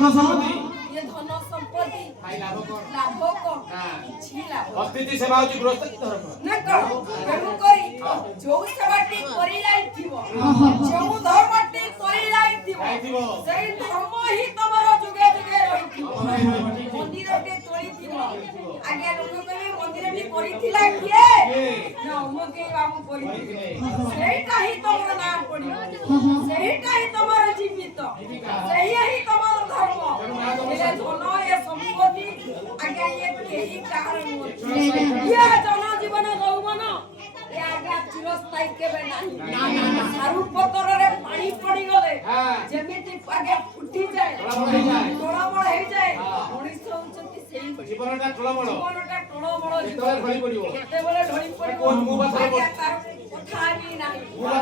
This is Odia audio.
ଧନ ସମ୍ପତ୍ତି ये धन संपत्ति ଖାଇ ଲାଭ କଣ? लाभ को ନା କିଛି ଲାଭ ଅତିଥି ସେବା ହଉଛି ଗୃହସ୍ଥ ଧର୍ମ। ନା କଣ ତେଣୁ କରି ଯୋଉ ସେବାଟି କରି ଯାଇଥିବ ଯୋଉ ଧର୍ମଟି କରି ଯାଇଥିବ ସେଇ ଧର୍ମ ହିଁ ତମର ଯୁଗେ ଯୁଗେ ରହିଥିବ। ମନ୍ଦିରଟେ ତୋଳିଥିବ ଆଜ୍ଞା ଲୋକ କହିବେ ମନ୍ଦିରଟି କରିଥିଲା କିଏ ନା ଅମକେଇ ବାବୁ କରିଥିଲେ ସେଇଟା ହିଁ ତମର ନାଁ ପଡିବ ସେଇଟା ହିଁ ତମର ଜୀବିତ ସେଇଆ ହିଁ ତମର ଧର୍ମ। ଏ ଧନ ଏ ସମ୍ପତ୍ତି ଆଜ୍ଞା ଇଏ କେହି କାହାର ନୁହଁ ଇଏ ଜନଜୀବନ ଯୌବନ ଏ ଆଜ୍ଞା ଚିରସ୍ଥାୟୀ କେବେ ନାହିଁ। ସାରୁ ପତରରେ ପାଣି ପଡିଗଲେ ଯେମିତି ଆଜ୍ଞା ଫୁଟିଯାଏ ଟଳମଳ ହେଇଯାଏ ମଣିଷ ହଉଛନ୍ତି ସେଇ ଜୀବନଟା ଟଳମଳ ଟଳମଳ କେତେବେଳେ ଢଳି ପଡିବ କେତେବେଳେ ଢଳି ପଡିବ କୋଉ ମୁହଁ ଆଜ୍ଞା ତାର କଥା ବି ନାହିଁ।